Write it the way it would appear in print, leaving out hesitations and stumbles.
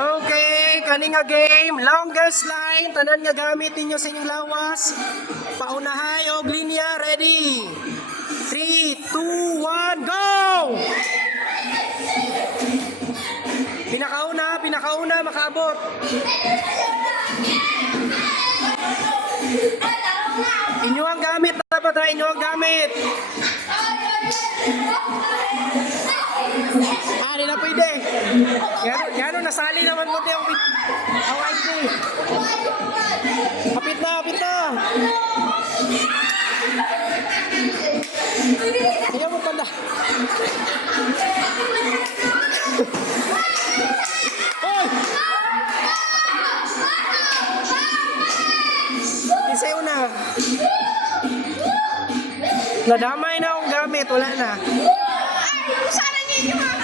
Okay, kani nga game, longest line, tanan nga gamit ninyo sa inyong lawas. Paunahay og linya, ready? 3, 2, 1, go! Pinakauna, makaabot. Inyo ang gamit, dapat ha, inyo ang gamit. Di na pwede. Gano'n, nasali naman mo yung white day. Kapit na. Ayaw mo pala. Hoy! Isayo na. Nadamay na akong gamit, wala na. Sana niyo yung mga